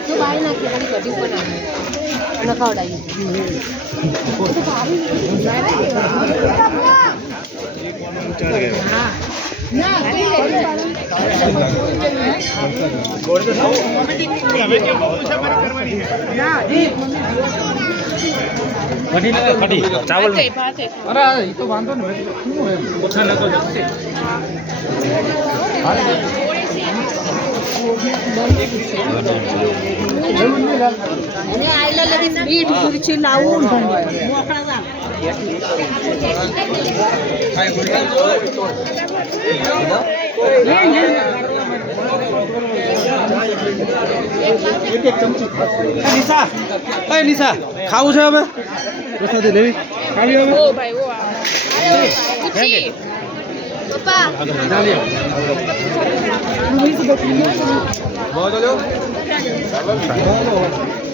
તો બાય નાખી ખાલી કટિંગ બનાવી અને ખવડાવી ચાવલ અરે એ તો વાંધો ને ઓછા નતો અને આઈલા લગી સ્વીટ ખુરચી લાવું મોકળા એક ચમચી નિશા એ નિશા ખાવું છે હવે પ્રસાદી લેવી ખાવી હવે ઓ ભાઈ ઓ અરે પૂછી પપ્પા बहुत